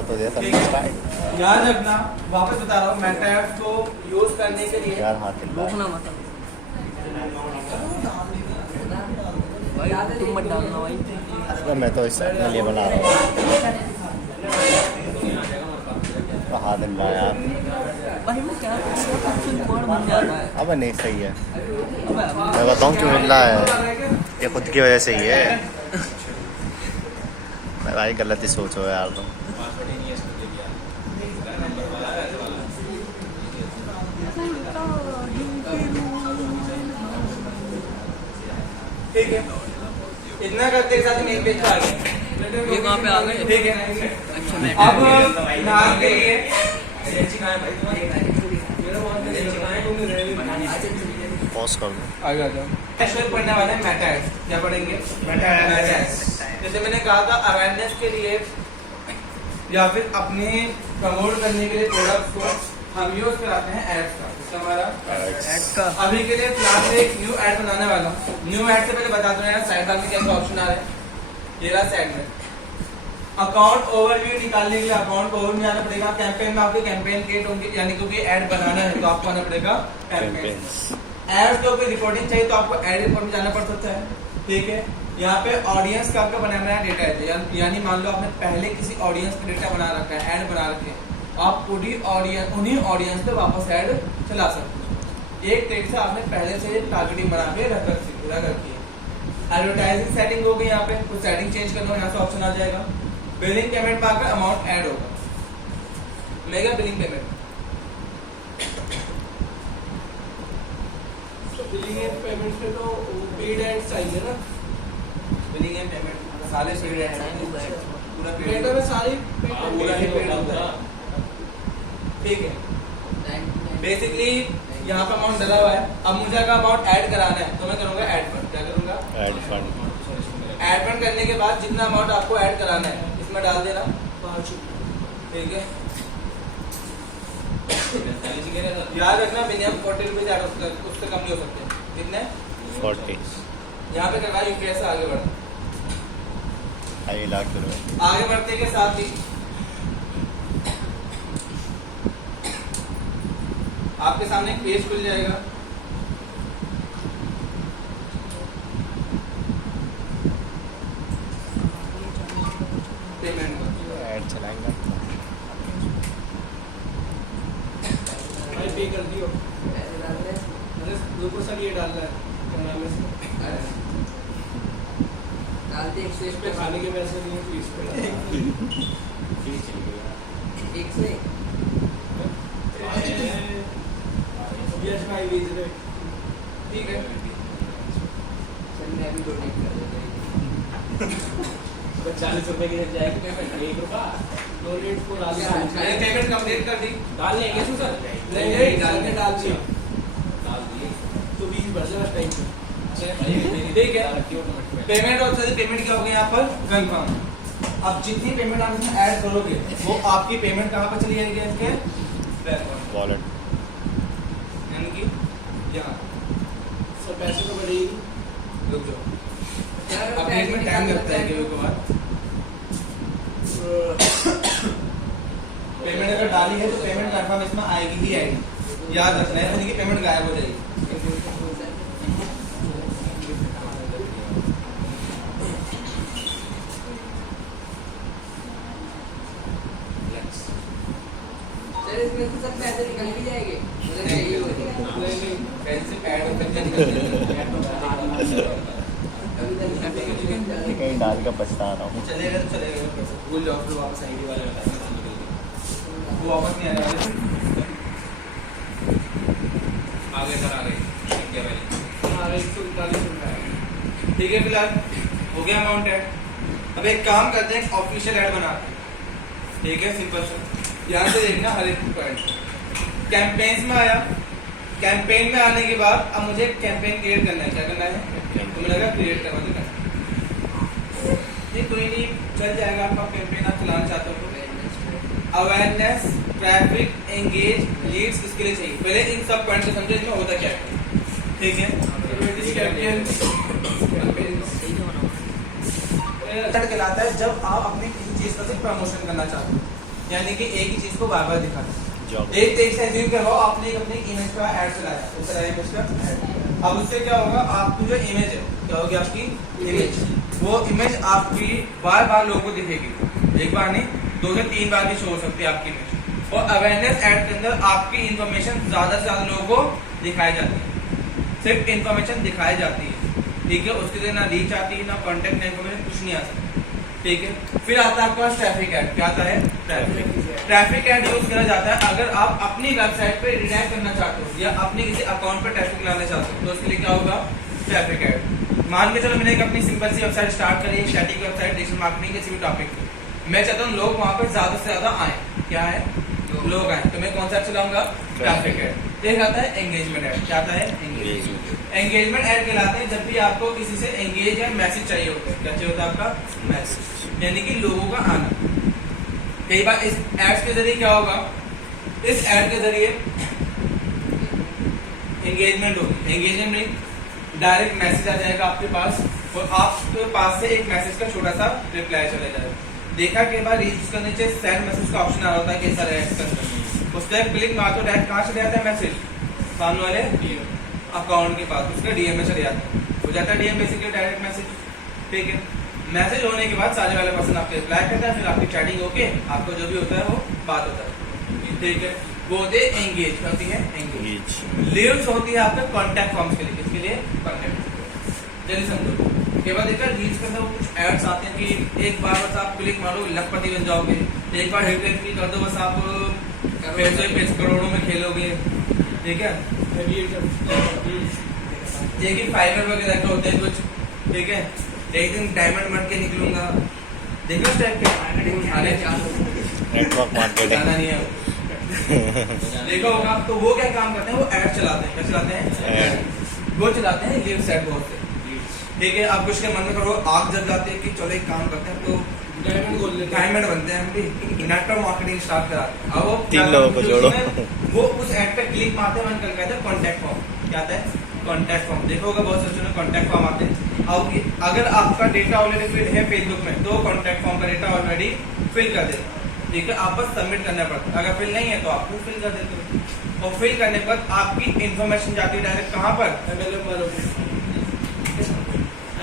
तो जैसा स्टार्ट याद रखना, वापस बता रहा हूँ, मेटा को यूज करने के लिए यार हाथ रोकना मत भाई, तुम मत डालना भाई। मैं तो इस अपने लिए बना रहा हूँ। हाथ हिला यार, भाई मैं क्या कोड बन जाता है। अब नहीं सही है। अबे मैं बताऊँ क्यों हिल रहा है, ये खुद की वजह से ही है। मैं भाई गलत ही सोचो यार तुम। ठीक है, इतना करते के साथ मेन पेज पे आ गए। ये कहाँ पे आ गए? ठीक है, अच्छा मैं अब नाम के लिए पॉज कर दो। आगे आ जाओ। एक्चुअली पढ़ने वाले हैं मेटा एड्स। क्या पढ़ेंगे? Meta ads. जैसे मैंने कहा था, अवेयरनेस के लिए या फिर अपने प्रमोट करने के लिए प्रोडक्ट्स को हम यूज कराते हैं एड्स का। इसका हमारा ऐड का अभी के लिए फिलहाल में एक न्यू ऐड बनाने वाला हूँ। न्यू ऐड से पहले बता दो यार, साइड बार में क्या क्या ऑप्शन आ रहे हैं। ये रहा साइड में अकाउंट ओवरव्यू निकालने के लिए अकाउंट ओवरव्यू में आना पड़ेगा। कैंपेन में आपके कैंपेन क्रिएट होंगे, यानी क्योंकि ऐड बनाना है तो आपको आना पड़ेगा कैंपेन। ऐड के ऊपर रिपोर्टिंग चाहिए तो आपको ऐड रिपोर्ट में जाना पड़ सकता है। ठीक है, यहाँ पे ऑडियंस का आपका बनाया डेटा है, यानी मान लो आपने पहले किसी ऑडियंस का डेटा बना रखा है, ऐड बना रखे हैं, आप उन्हीं ऑडियंस पे वापस ऐड चला सकते हो। एक तरीके से आपने पहले से टारगेटिंग बना के रख रखी है। एडवर्टाइजिंग सेटिंग हो गई, यहाँ पे कुछ सेटिंग चेंज करना हो, यहाँ से ऑप्शन आ जाएगा। बिलिंग पेमेंट में आपका अमाउंट ऐड होगा, मिलेगा billing payment. Billing and payment पे तो पेड एड्स चाहिए ना। बिलिंग एंड पेमेंट सारे पेड ऐड हैं, पूरा पेड पेड में सारी पूरा ही पेड होता है। ठीक है, बेसिकली यहाँ पे अमाउंट डला हुआ है। अब मुझे अगर अमाउंट ऐड कराना है तो मैं करूँगा ऐड फंड। क्या करूँगा? Add fund. ऐड फंड करने के बाद जितना अमाउंट आपको ऐड कराना है इसमें डाल देना। 5 रुपये। ठीक है, याद रखना मिनिमम 40 रुपीज ऐड उससे कम नहीं हो सकते। कितने? 40 यहाँ पे करवा यूपीआई से आगे बढ़। 2.5 लाख रुपए। आगे बढ़ते के साथ ही आपके सामने एक पेज खुल जाएगा। पेमेंट का ऐड चलाएंगे। भाई पे कर दियो। अरे रुको सर, ये डालना है क्या नाम है इसका? डालते इस पे खाने के पैसे नहीं है, इस पे डालना। एक से यस भाई भेज रहे। ठीक है, मैं भी डोनेट कर देता हूँ। 40 रुपए की जाएगी पेमेंट, 1 रुपया डोनेट को डाल मैंने पेमेंट कंप्लीट कर दी। डाल लेंगे सर। नहीं, डाल के डाल दिया तो 20 बढ़ जाएगा टाइम पे। ठीक है, पेमेंट और पेमेंट क्या हो गई यहाँ पर कंफर्म। अब जितनी पेमेंट आप इसमें ऐड करोगे वो आपकी पेमेंट कहाँ पर चली जाएगी? इसके वॉलेट। यानी कि यहाँ सर पैसे तो बढ़ेगी। रुक जाओ, अपडेट में टाइम लगता है कभी कभार। पेमेंट अगर डाली है तो पेमेंट कंफर्म इसमें आएगी ही आएगी। याद रखना है, यानी कि पेमेंट गायब हो जाएगी। सर इसमें से सब पैसे निकल भी जाएंगे। मुझे चाहिए होते पैसे ऐड हो सकते हैं। कहीं डाल का पछता रहा हूँ। चलेगा तो चलेगा, भूल जाओ फिर वापस आईडी वाले वो वापस नहीं आने वाले। आगे सर आगे ठीक है भाई। हमारा 139 रुपया है। ठीक है, फिलहाल हो गया अमाउंट ऐड। अब एक काम करते हैं, ऑफिशियल ऐड बनाते हैं। ठीक है, सिंपल से यहाँ से देखना हर एक पॉइंट। कैंपेन्स में आया, कैंपेन में आने के बाद अब मुझे कैंपेन क्रिएट करना है। क्या करना है? तो लगा क्रिएट करवा देना। ये कोई नहीं, चल जाएगा आपका कैंपेन आप चलाना चाहते हो तो। अवेयरनेस, ट्रैफिक, एंगेज, लीड्स किसके लिए चाहिए, पहले इन सब पॉइंट को समझो इसमें होता क्या है। ठीक है, कहलाता है जब आप अपनी किसी चीज का प्रमोशन करना चाहते हो। यानी कि एक ही चीज को बार बार दिखाना। जॉब एक तेज से एज्यूम करो आपने एक अपनी इमेज का ऐड चलाया, उस तरह इमेज का ऐड। अब उससे क्या होगा, आपकी जो इमेज है क्या होगी, आपकी इमेज, वो इमेज आपकी बार बार लोगों को दिखेगी, एक बार नहीं 2 से 3 बार भी शो हो सकती है आपकी इमेज। और अवेयरनेस ऐड के अंदर आपकी इंफॉर्मेशन ज्यादा से ज्यादा लोगों को दिखाई जाती है, सिर्फ इंफॉर्मेशन दिखाई जाती है, ठीक है। उसके लिए ना रीच आती है, ना कॉन्टेक्ट, ना इंफॉर्मेशन, कुछ नहीं आ सकता, ठीक है। फिर आता है आपका ट्रैफिक ऐड। क्या आता है, ट्रैफिक ऐड यूज करा जाता है अगर आप अपनी वेबसाइट पे रिडायरेक्ट करना चाहते हो या अपने किसी अकाउंट पे ट्रैफिक लाना चाहते हो, तो उसके लिए क्या होगा, ट्रैफिक ऐड। मान के चलो मैंने एक अपनी सिंपल सी वेबसाइट स्टार्ट करी है, स्टैटिक वेबसाइट, डिजिटल मार्केटिंग किसी भी टॉपिक पे, मैं चाहता हूँ लोग वहां पर ज्यादा से ज्यादा आए, क्या है, लोग आए, तो मैं कौन सा चलाऊंगा, ट्रैफिक ऐड। एक आता है एंगेजमेंट ऐड। क्या आता है, एंगेजमेंट ऐड कहलाते हैं जब भी आपको किसी से एंगेज या मैसेज चाहिए होता है। क्या चाहिए होता है, आपका मैसेज, यानी कि लोगों का आना। कई बार इस एड्स के जरिए क्या होगा, इस ऐड के जरिए एंगेजमेंट होगी, एंगेजमेंट नहीं, डायरेक्ट मैसेज आ जाएगा आपके पास और आपके पास से एक मैसेज का छोटा सा रिप्लाई चला जाएगा। देखा कई बार रील्स के नीचे सेंड मैसेज का ऑप्शन आ रहा होता है कैसा ऐड के अंदर, उस पर क्लिक मार तो डायरेक्ट कहाँ चले जाता है मैसेज, सामने वाले अकाउंट के पास, उसका डीएम में चले जाता है, हो जाता है डीएम बेसिकली डायरेक्ट मैसेज, ठीक है। मैसेज होने के बाद सारे वाले पर्सन आपको रिप्लाई करता है, फिर आपकी चैटिंग होके आपको जो भी होता है वो बात होता है, ठीक है। वो होते हैं एंगेज, होती है एंगेज। लीड्स होती है आपके कॉन्टैक्ट फॉर्म्स के लिए, किसके लिए, कॉन्टैक्ट। जल्दी समझो, के बाद देखा रील्स के अंदर कुछ एड्स आते हैं कि एक बार बस आप क्लिक मारो लखपति बन जाओगे, एक बार हिट क्लिक कर दो बस आप पैसे करोड़ों में खेलोगे, ठीक है। देखिए फाइबर वगैरह का होते हैं कुछ, ठीक है, एक दिन डायमंड बन के निकलूंगा, देखो उस टाइप के नेटवर्क मार्केटिंग जाना नहीं है देखो होगा। तो वो क्या काम करते हैं, वो ऐड चलाते हैं, क्या चलाते हैं, वो चलाते हैं लीड सेट बहुत से, ठीक है। अब कुछ के मन में थोड़ा आग जल जाते हैं कि चलो एक काम करते हैं, तो डायमंड बनते हैं हम भी, नेटवर्क मार्केटिंग स्टार्ट कराते हैं। अब वो 3 लोगों को जोड़ो, वो उस ऐड पे क्लिक मारते हैं, मन कर कहते हैं कॉन्टैक्ट फॉर्म। क्या आता है, कॉन्टैक्ट फॉर्म। देखो होगा बहुत से कॉन्टैक्ट फॉर्म आते हैं। अब अगर आपका डेटा ऑलरेडी फिल है फेसबुक में, तो कॉन्टैक्ट फॉर्म का डेटा ऑलरेडी फिल कर देते, ठीक है। आप बस सबमिट करना पड़ता है, अगर फिल नहीं है तो आप फिल कर देते हो, और फिल करने के बाद आपकी इन्फॉर्मेशन जाती है डायरेक्ट कहाँ पर, MLM वालों को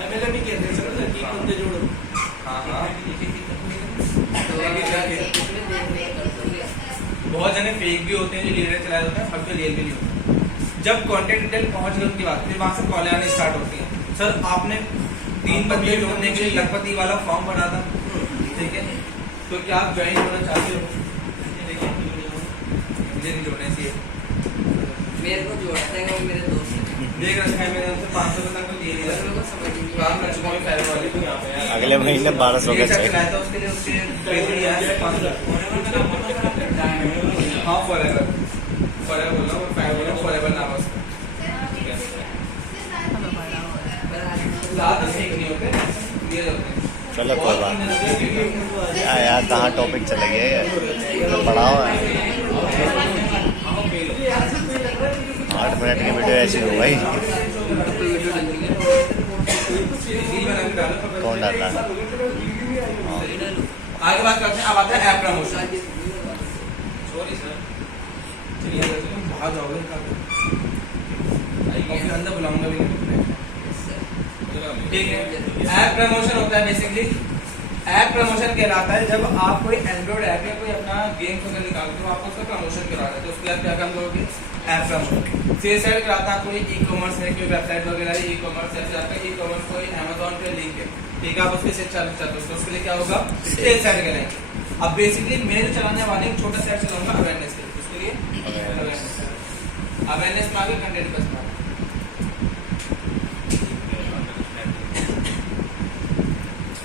MLM ही कहते हैं सर, कि बंदे जोड़ो। हाँ बहुत जने फेक भी होते हैं जो लीडर चलाए होते हैं, सब तो रियल भी नहीं होते। जब कॉन्टेक्ट डिटेल पहुंच गई उनकी बात, फिर वहां से कॉल आने स्टार्ट होती है, सर आपने 3 बंदे जोड़ने के लिए लखपति वाला फॉर्म भरा था, ठीक है, तो क्या आप ज्वाइन होना चाहते हो, देखिए मुझे नहीं जोड़ने चाहिए, मेरे को जोड़ता है वो मेरे दोस्त हैं। देख रखा है मैंने उनसे 500 तक तो दिए नहीं मेरे था, को समझ नहीं काम आया। कर चुका हूँ फैर वाली को यहाँ पे। अगले महीने 1200 का चेक। चलाया था उसके लिए, उसके पैसे दिया है 500। हाँ फॉरएवर बोला हूँ, फैर बोला फॉरएवर नाम है उसका, ज्यादा फेक नहीं होते, रियल होते हैं। चलो कोई बात नहीं यार, कहाँ टॉपिक चले गए यार, बड़ा हुआ है 8 मिनट की वीडियो ऐसी हो गई। कौन डालता है, आगे बात करते हैं। अब आता है ऐप प्रमोशन। सॉरी सर, चलिए बाहर जाओगे अंदर बुलाऊंगा भी नहीं, ठीक है। ऐप प्रमोशन होता है बेसिकली, ऐप प्रमोशन कहलाता है जब आप कोई एंड्रॉइड ऐप या कोई अपना गेम वगैरह निकालते हो, आपको उसका प्रमोशन करा रहे हैं, तो उसके लिए क्या काम करोगे, ऐप प्रमोशन। सेल्स साइड कराता है, कोई ई कॉमर्स है, कोई वेबसाइट वगैरह है, ई कॉमर्स है, फिर आपका ई कॉमर्स कोई अमेजोन पे लिंक है, ठीक है, आप उसके सेट चलाना चाहते हो, तो उसके लिए क्या होगा, सेल्स साइड करेंगे। अब बेसिकली मेरे चलाने वाले एक छोटा सा चलाऊंगा अवेयरनेस के लिए, उसके लिए अवेयरनेस में आगे कंटेंट बस में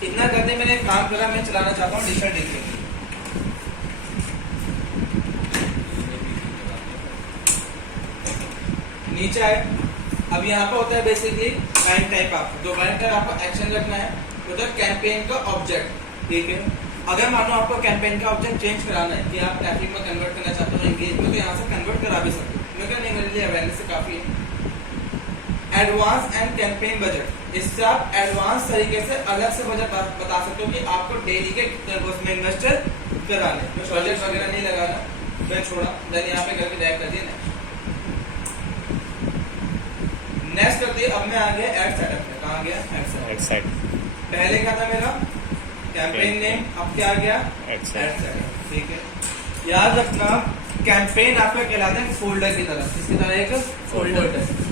इतना करने मैंने एक काम करा, मैं चलाना चाहता हूँ डिजिटल डिग्री। नीचे आए, अब यहाँ पे होता है बेसिकली क्लाइंट टाइप, आप जो क्लाइंट टाइप आपको एक्शन रखना है, होता है कैंपेन का ऑब्जेक्ट, ठीक है। अगर मानो आपको कैंपेन का ऑब्जेक्ट चेंज कराना है कि आप ट्रैफिक में कन्वर्ट करना चाहते हो एंगेज में, तो यहाँ से कन्वर्ट करा भी सकते हो, मैं क्या नहीं, मेरे लिए अवेयरनेस से काफी है। एडवांस एंड कैंपेन बजट, इससे आप एडवांस तरीके से अलग से बजट बता सकते हो कि आपको डेली के उसमें इन्वेस्टर कराने, प्रोजेक्ट वगैरह नहीं लगाना, मैं छोड़ा, देन यहाँ पे करके ड्रैग कर दिया नेक्स्ट। नेक्स्ट करते अब मैं आ गया ऐड सेटअप में। कहाँ गया? Add setup. एड सेट, पहले क्या था मेरा कैंपेन नेम, अब क्या आ गया? Ad ad set. सेटअप। ठीक है, याद रखना कैंपेन आपका कहलाता है फोल्डर की तरह, किसकी तरह? एक फोल्डर,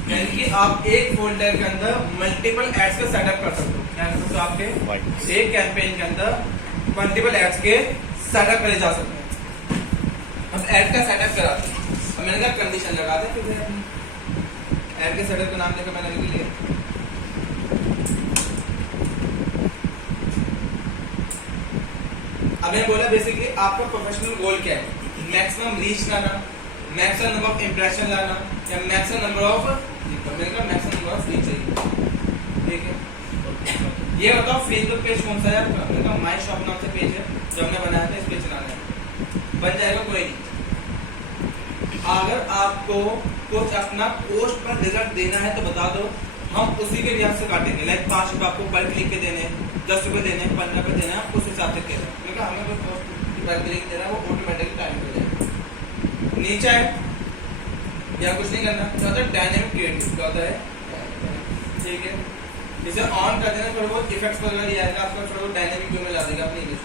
यानी कि आप एक फोल्डर के अंदर मल्टीपल एड्स का सेटअप कर सकते हो। क्या कर सकते हो? आपके एक कैंपेन के अंदर मल्टीपल एड्स के सेटअप करे जा सकते हैं। अब एड का सेटअप कराते हैं, अब मैंने कहा कंडीशन लगाते हैं, फिर ऐड के सेटअप का नाम लेकर मैंने लिख लिया। अब मैंने बोला बेसिकली आपका प्रोफेशनल गोल क्या है? मैक्सिमम रीच लाना, मैक्सिमम नंबर ऑफ इंप्रेशन लाना, या मैक्सिमम नंबर ऑफ, मैंने कहा मैक्सिमम नंबर ऑफ रीच चाहिए। ठीक है, ये बताओ फेसबुक पेज कौन सा है आपका? मैंने कहा माई शॉप नाम से पेज है जो हमने बनाया था, इस पे चलाना है, बन जाएगा कोई नहीं। अगर आपको कुछ अपना पोस्ट पर रिजल्ट देना है तो बता दो, हम उसी के हिसाब से काटेंगे। लाइक 5 रुपये आपको पर क्लिक के देने, 10 रुपये देने, 15 रुपये देना, उस हिसाब से कह रहे हैं, क्योंकि हमें कोई पोस्ट पर क्लिक देना है वो ऑटोमेटिकली टाइम हो जाएगा। नीचे है या कुछ नहीं करना, क्या होता है? डायनेमिक क्रिएटिव, क्या होता है? ठीक है, इसे ऑन कर देना, थोड़ा बहुत इफेक्ट्स वगैरह दिया जाएगा आपको, थोड़ा बहुत डायनेमिक व्यू में ला देगा अपनी इमेज।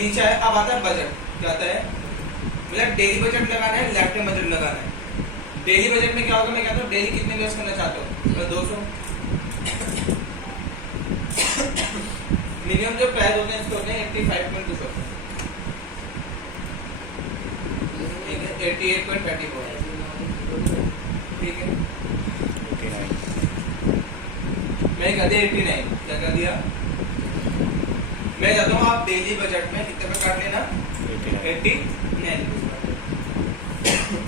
नीचे है, अब आता है बजट। क्या आता है? मतलब डेली बजट लगाना है, लाइफ टाइम बजट लगाना है। डेली बजट में क्या होगा? मैं कहता हूँ डेली कितने इन्वेस्ट करना चाहता हूँ? 200 मिनिमम जो प्राइस होते हैं इसके होते हैं 85.2, ठीक है, 88.34, ठीक है, मैं कर दिया 89। क्या कर दिया? मैं चाहता हूँ आप डेली बजट में कितने पे काट लेना? 89।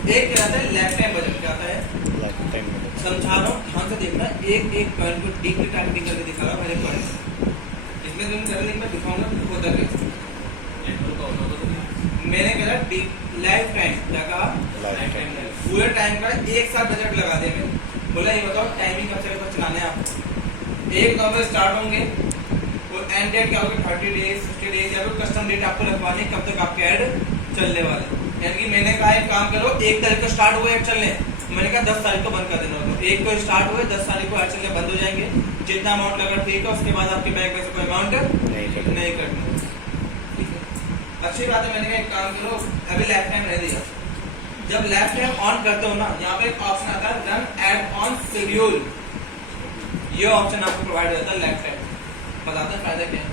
एक क्या आता है? Life time budget. क्या आता है? समझा रहा हूँ, ध्यान से देखना, एक एक पॉइंट को डीपली टारगेटिंग करके दिखा रहा हूँ हर एक पॉइंट। इसमें तुम कर लिंक में दिखाऊंगा कि होता कैसे। मैंने कहा डीप लाइफ टाइम, क्या कहा? लाइफ टाइम, पूरे टाइम का एक साथ बजट लगा दे। मैंने बोला ये बताओ टाइमिंग कब से कब चलाने हैं आपको? 1 नवंबर स्टार्ट होंगे और एंड डेट क्या होगी? 30 डेज, 50 डेज, या फिर कस्टम डेट आपको रखवानी कब तक आपके ऐड चलने वाले। यानी कि मैंने कहा एक काम करो, 1 तारीख को स्टार्ट हुए ऐड चलने, मैंने कहा 10 तारीख को बंद कर देना होगा। 1 को स्टार्ट हुए, 10 तारीख को ऐड चलने बंद हो जाएंगे। जितना अमाउंट लगा ठीक है, उसके बाद आपके बैंक में से कोई अमाउंट नहीं कटना। ठीक है, अच्छी बात है। मैंने कहा एक काम करो, अभी लाइफ टाइम रह दिया, जब लाइफ टाइम ऑन करते हो ना, यहाँ पे एक ऑप्शन आता है रन एड ऑन शेड्यूल। ये ऑप्शन आपको प्रोवाइड होता है लाइफ टाइम। बताते हैं फायदा क्या है।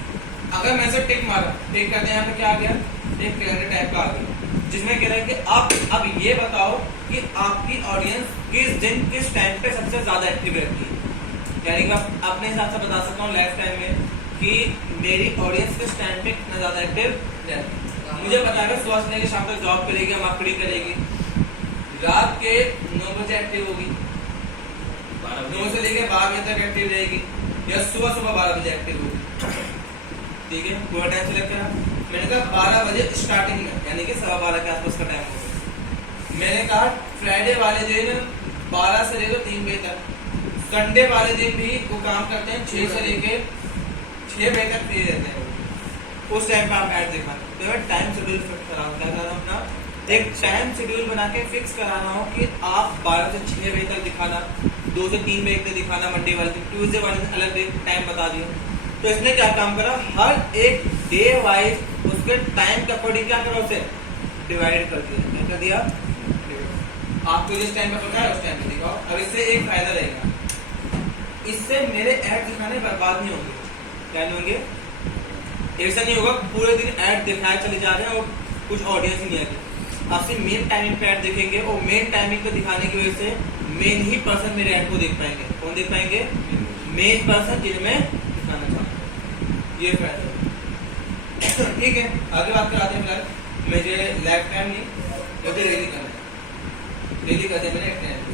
अगर मैं से टिक मारा, टिक करते हैं, यहाँ पे क्या आ गया? एक कैलेंडर टाइप का आ गया, जिसमें कह रहा है कि आप अब ये बताओ कि आपकी ऑडियंस किस दिन किस टाइम पे सबसे ज्यादा एक्टिव रहती है। यानी कि अपने हिसाब से बता सकता हूँ लाइफ टाइम में कि मेरी ऑडियंस किस टाइम पे कितना ज्यादा एक्टिव रहती है। मुझे पता है सुबह से लेकर शाम तक जॉब करेगी, मार्केटिंग करेगी, रात के 9 बजे एक्टिव होगी, 9 से लेकर 12 बजे तक एक्टिव रहेगी, या सुबह 12 बजे एक्टिव होगी। ठीक है, पूरा टाइम सिलेक्ट करा। मैंने कहा 12 बजे स्टार्टिंग में, यानी कि 12:15 के आसपास का टाइम होगा। मैंने कहा फ्राइडे वाले दिन 12 से लेकर 3 बजे तक, संडे वाले दिन भी वो काम करते हैं 6 से लेकर 6 बजे तक फ्री रहते हैं, उस टाइम पे आप ऐड दिखाना। तो मैं टाइम शेड्यूल फिक्स करा रहा हूँ, क्या कर रहा हूँ? अपना एक टाइम शेड्यूल बना के फिक्स करा रहा हूँ कि आप 12 से 6 बजे तक दिखाना, 2 से 3 बजे तक दिखाना, मंडे वाले दिन, ट्यूसडे वाले दिन अलग टाइम बता दिया। तो इसने क्या काम करा? हर एक डे वाइज उसके टाइम के अकॉर्डिंग क्या करो, उसे डिवाइड कर दिया। क्या कर दिया? आपको जिस टाइम पे पता है उस टाइम पे दिखाओ। अब इससे एक फायदा रहेगा, इससे मेरे ऐड दिखाने बर्बाद नहीं होंगे। क्या नहीं होंगे? ऐसा नहीं होगा पूरे दिन ऐड दिखाए चले जा रहे हैं और कुछ ऑडियंस ही नहीं आती। आपसे मेन टाइमिंग पे ऐड दिखेंगे और मेन टाइमिंग पे दिखाने की वजह से मेन ही पर्सन मेरे ऐड को देख पाएंगे। कौन देख पाएंगे? मेन पर्सन जिनमें दिखाना चाहते हैं। ये फायदा है। ठीक है, आगे बात कराते हैं। फिलहाल मुझे लाइफ टाइम नहीं, मुझे डेली करना है। डेली करते हैं मैंने,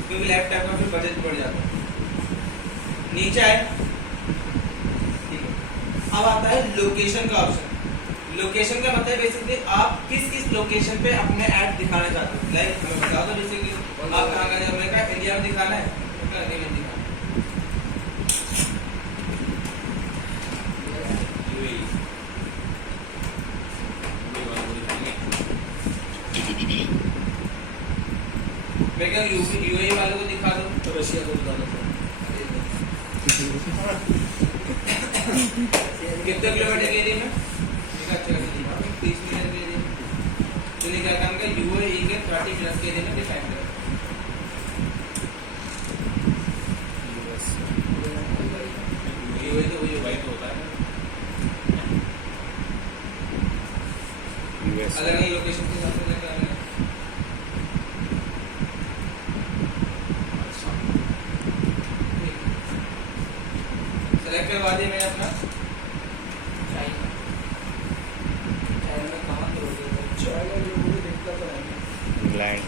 क्योंकि लाइफ टाइम का फिर बजट बढ़ जाता है। नीचे आए, ठीक है। अब आता है लोकेशन का ऑप्शन। लोकेशन का मतलब बेसिकली आप किस किस लोकेशन पे अपने ऐड दिखाना चाहते हो। लाइक हमें बता दो बेसिकली आप कहाँ का, हमने कहा इंडिया में दिखाना है, इंडिया में दिखाना। मैं क्या यूएई वालों को दिखा दूं तो रशिया को दिखाना चाहिए। कितने किलोमीटर के एरिया में अच्छा 30 मीटर के एरिया में तो ये क्या काम का यूएई के 30 प्लस के एरिया में डिफाइन करें यूएई तो वही वाइट होता है यूएस अलग अलग लोकेशन के हिसाब से लेकर आना है सेलेक्ट करवा दिया मैंने अपना चाइना में कहाँ करोगे? चाइना लोगों को देखता तो है नहीं। इंग्लैंड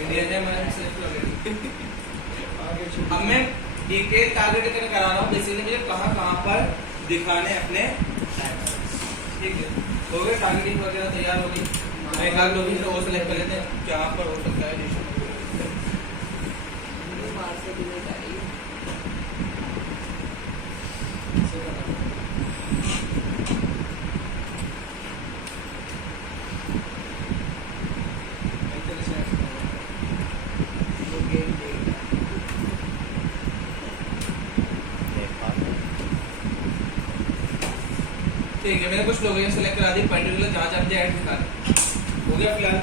इंडिया ने मैंने सेलेक्ट कर लिया आगे चलो। अब मैं डिटेल टारगेट करा रहा हूँ बेसिकली मुझे कहाँ कहाँ पर दिखाने अपने ठीक है हो गए टारगेटिंग वगैरह तैयार हो गई एक आध लोग वो सेलेक्ट कर लेते हैं क्या पर हो सकता है नेशन बाहर से भी नहीं आ रही है। ठीक है मैंने कुछ लोकेशन सेलेक्ट करा दी पर्टिकुलर जहाँ जहाँ मुझे ऐड निकाले हो गया फिलहाल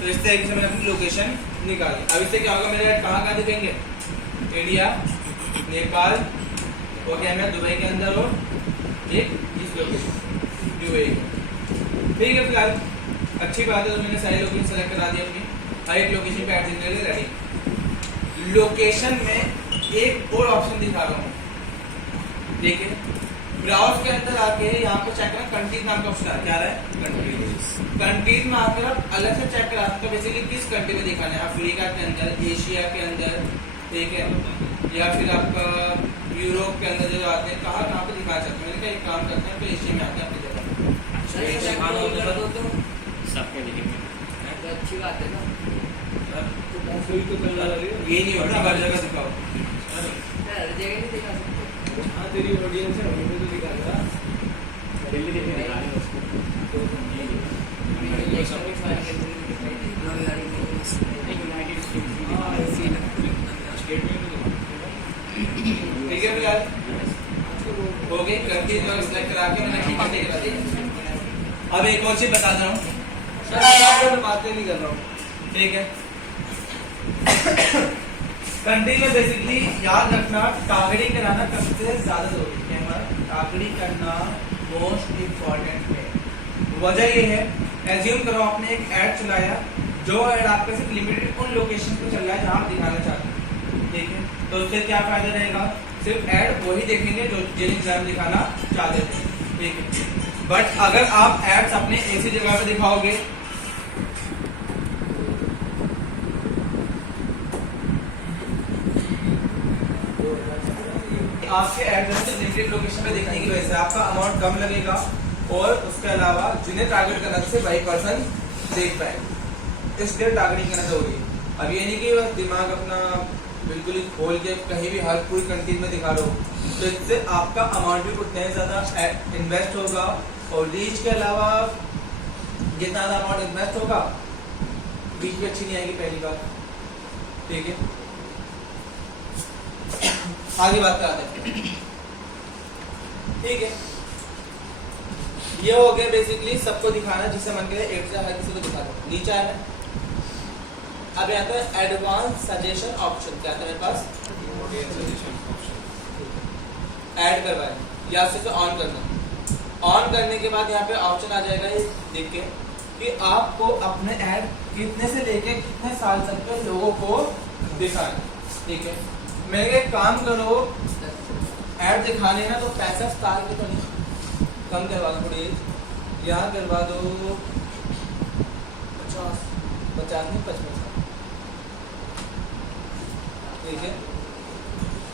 तो इस तरीके से मैंने अपनी लोकेशन निकाली अब इससे क्या होगा मेरे ऐड कहाँ कहाँ दिखेंगे इंडिया नेपाल हो गया मैं दुबई के अंदर और एक इस लोकेशन यूएई ठीक है फिलहाल अच्छी बात है तो मैंने सारी लोकेशन सेलेक्ट करा दी अपनी हर एक लोकेशन पे ऐड देने के लिए रेडी लोकेशन में एक और ऑप्शन दिखा रहा हूँ देखिए ब्राउज के अंदर आके यहाँ पे चेक करना कंट्रीज नाम का ऑप्शन क्या है कंट्रीज में आकर आप अलग से चेक करा सकते हो बेसिकली किस कंट्री में दिखाना है अफ्रीका के अंदर एशिया के अंदर ठीक है या फिर आपका यूरोप के अंदर जो आते हैं कहाँ कहाँ पे दिखा सकते हैं मैंने कहा एक काम करते हैं तो एशिया में आते हैं अपनी जगह सबके दिखेंगे तो अच्छी बात है ना। तो फ्री तो करना लगेगा। ये नहीं होता हर जगह दिखाओ हर जगह नहीं दिखा सकते। हाँ तेरी ऑडियंस है वहीं पे तो दिखाएगा। दिल्ली दिखने दिखा रहे हैं उसको इलेक्ट्रॉनिक्स वाले के अंदर भी दिखाई दी। नई गाड़ी में यूनाइटेड स्टेट में तो ठीक है फिलहाल हो गई कंट्रीज में सेलेक्ट करा के मैंने कंट्री करा दी अब एक और चीज बता रहा हूँ सर मैं बातें नहीं कर रहा हूँ। ठीक है कंट्री में बेसिकली याद रखना टारगेटिंग कराना सबसे ज्यादा जरूरी है हमारा टारगेटिंग करना मोस्ट इम्पोर्टेंट है वजह ये है एज्यूम करो आपने एक ऐड चलाया जो ऐड आपका सिर्फ लिमिटेड उन लोकेशन पे चल रहा है जहां आप दिखाना चाहते हैं ठीक है तो उससे क्या फायदा रहेगा सिर्फ ऐड वही देखेंगे जो जिन एग्जाम दिखाना चाहते थे ठीक है बट अगर आप एड्स अपने ऐसी जगह पे दिखाओगे आपके एड्रेस से लिमिटेड लोकेशन पे देखने की वजह से आपका अमाउंट कम लगेगा और उसके अलावा जिन्हें टारगेट करना सिर्फ वही पर्सन देख पाए इसलिए टारगेटिंग करना जरूरी है अब ये नहीं कि बस दिमाग अपना बिल्कुल ही खोल के कहीं भी हर पूरी कंट्री में दिखा लो तो इससे आपका अमाउंट भी उतना ही ज्यादा इन्वेस्ट होगा और रीच के अलावा जितना ज्यादा अमाउंट इन्वेस्ट होगा रीच भी अच्छी नहीं आएगी पहली बार ठीक है आगे बात करते हैं ठीक है ये हो गया बेसिकली सबको दिखाना जिसे मन करे एक से हर किसी को दिखा दो नीचे आ रहा है अब यहाँ पे एडवांस सजेशन ऑप्शन क्या था मेरे पास ऐड करवाए या सिर्फ ऑन करना ऑन करने के बाद यहाँ पे ऑप्शन आ जाएगा ये देख के कि आपको अपने ऐड कितने से लेके कितने साल तक के लोगों को दिखाना ठीक है मैंने एक काम करो ऐड दिखाने ना तो 65 साल के तो नहीं कम करवा दो थोड़ी यहाँ करवा दो 50 नहीं 55 साल ठीक है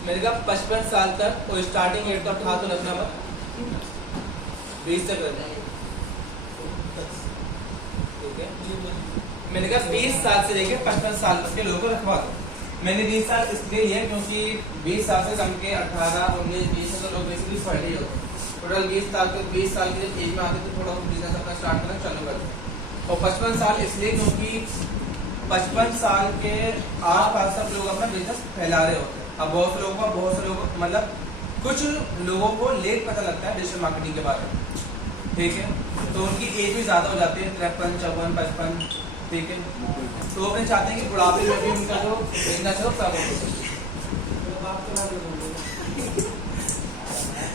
मैंने कहा 55 साल तक और स्टार्टिंग एज का था तो रखना मत 20 तक रखना ठीक है मैंने कहा 20 साल से लेकर 55 साल तक के लोगों को रखवा दो मैंने 20 साल इसलिए लिया क्योंकि 20 साल से कम के 18 19 20 तो लोग बेसिकली पढ़े ही होते टोटल 20 साल के एज में आते तो थोड़ा बिजनेस अपना स्टार्ट करना चालू करते और 55 साल इसलिए क्योंकि 55 साल के आसपास सब लोग अपना बिजनेस फैला रहे होते हैं। अब बहुत से लोगों को मतलब कुछ लोगों को लेट पता लगता है डिजिटल मार्केटिंग के बारे में, ठीक है, तो उनकी एज भी ज़्यादा हो जाती है, 53, 54, 55, ठीक है, तो वो अपने चाहते हैं कि बुढ़ापे में भी उनका जो बिजनेस है वो कम हो।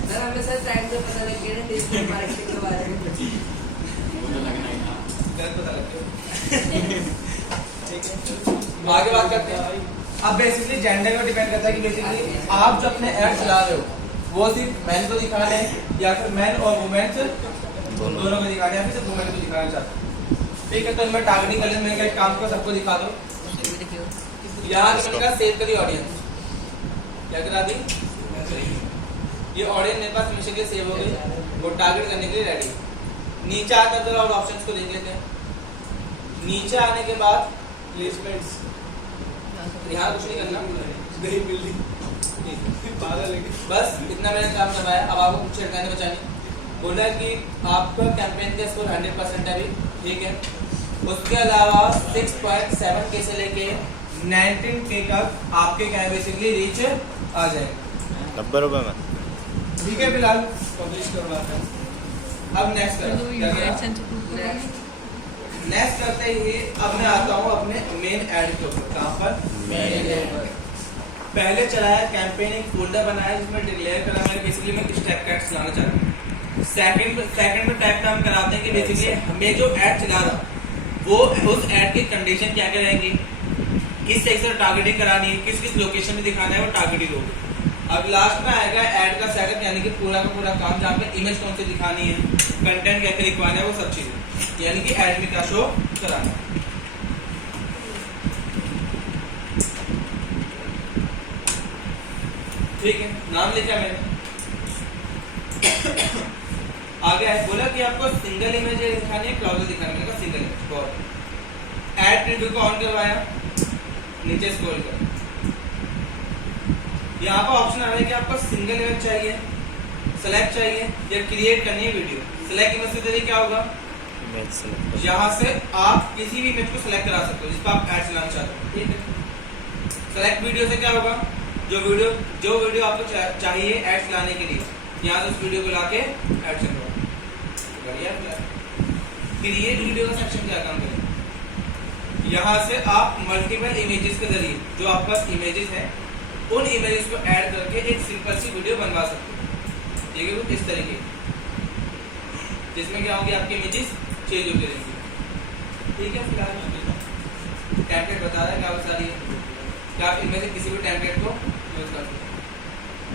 सर हमें सर टाइम से पता लग गया ना डिजिटल मार्केटिंग के बारे में। गलत पता लग गया। ठीक है, आगे बात करते हैं। अब बेसिकली जेंडर पर डिपेंड करता है कि बेसिकली आप जो अपने ऐड चला रहे हो वो सिर्फ मैन को दिखा रहे हैं या फिर मैन और वुमेन दोनों को दिखा रहे हैं या फिर सिर्फ वुमेन को दिखाना चाहते हैं, ठीक है। तो मैं टारगेटिंग कर मैं एक काम को सबको दिखा दो। यहाँ मैंने सेव करी ऑडियंस, क्या करा दी, ये ऑडियंस मेरे पास हमेशा के लिए सेव हो गई, वो टारगेट करने के लिए रेडी। नीचे आकर जरा और ऑप्शंस को देख लेते हैं। नीचे आने के बाद प्लेसमेंट्स यहाँ कुछ नहीं करना, नई बिल्डिंग पागल है। बस इतना मैंने काम करवाया। अब आपको कुछ छिड़काने बचानी बोला कि आपका कैंपेन का स्कोर 100% है अभी, ठीक है। उसके अलावा 6.7 के से लेके 19K तक आपके क्या बेसिकली रीच आ जाएगा 90 रुपए में, ठीक है। फिलहाल पब्लिश करवाते हैं। अब नेक्स्ट करते ही अब मैं आता हूँ अपने मेन ऐड के ऊपर। कहाँ पर, मेन ऐड। पहले चलाया कैंपेन, एक फोल्डर बनाया जिसमें डिक्लेयर करा मैं बेसिकली मैं किस टाइप का ऐड चलाना चाहता हूँ। सेकंड में टाइप काम कराते हैं कि बेसिकली हमें जो ऐड चला रहा वो उस ऐड की कंडीशन क्या क्या रहेंगी, किस सेक्टर टारगेटिंग करानी है, किस किस लोकेशन में दिखाना है, वो टारगेटिंग होगी। अब लास्ट में आएगा ऐड का सेटअप, यानी कि पूरा का पूरा काम, जहाँ पे इमेज कौन सी दिखानी है, कंटेंट क्या लिखवाना है, वो सब चीजें, यानी कि ऐड में क्या शो कराना है। ठीक है, नाम लिखा मैंने। आगे है बोला कि आपको सिंगल इमेज दिखानी है, क्लाउड दिखाना है, मैंने कहा सिंगल इमेज। बहुत ऐड प्रीव्यू को ऑन करवाया, नीचे स्क्रॉल कर, यहाँ पर ऑप्शन आ रहा है कि आपको सिंगल इमेज चाहिए, सेलेक्ट चाहिए या क्रिएट करनी है वीडियो। सेलेक्ट इमेज से जरिए क्या होगा, इमेज सेलेक्ट, यहाँ से आप किसी भी इमेज को सेलेक्ट करा सकते हो जिस पर आप ऐड चलाना चाहते हो, ठीक है। सेलेक्ट वीडियो से क्या होगा, जो वीडियो आपको चाहिए ऐड चलाने के लिए, यहाँ से उस वीडियो को लाके ऐड चलवा। बढ़िया। क्रिएट वीडियो का सेक्शन क्या काम करेगा, यहाँ से आप मल्टीपल इमेजेस के जरिए जो आपके पास इमेजेस हैं उन इमेजेस को ऐड करके एक सिंपल सी वीडियो बनवा सकते हो, ठीक है। कुछ इस तरीके जिसमें क्या होगी, आपकी इमेजेस चेंज होती रहेंगी, ठीक है। फिलहाल टेम्पलेट बता रहा है क्या बता रही है कि आप इनमें से किसी भी टेम्पलेट को यूज कर सकते हैं।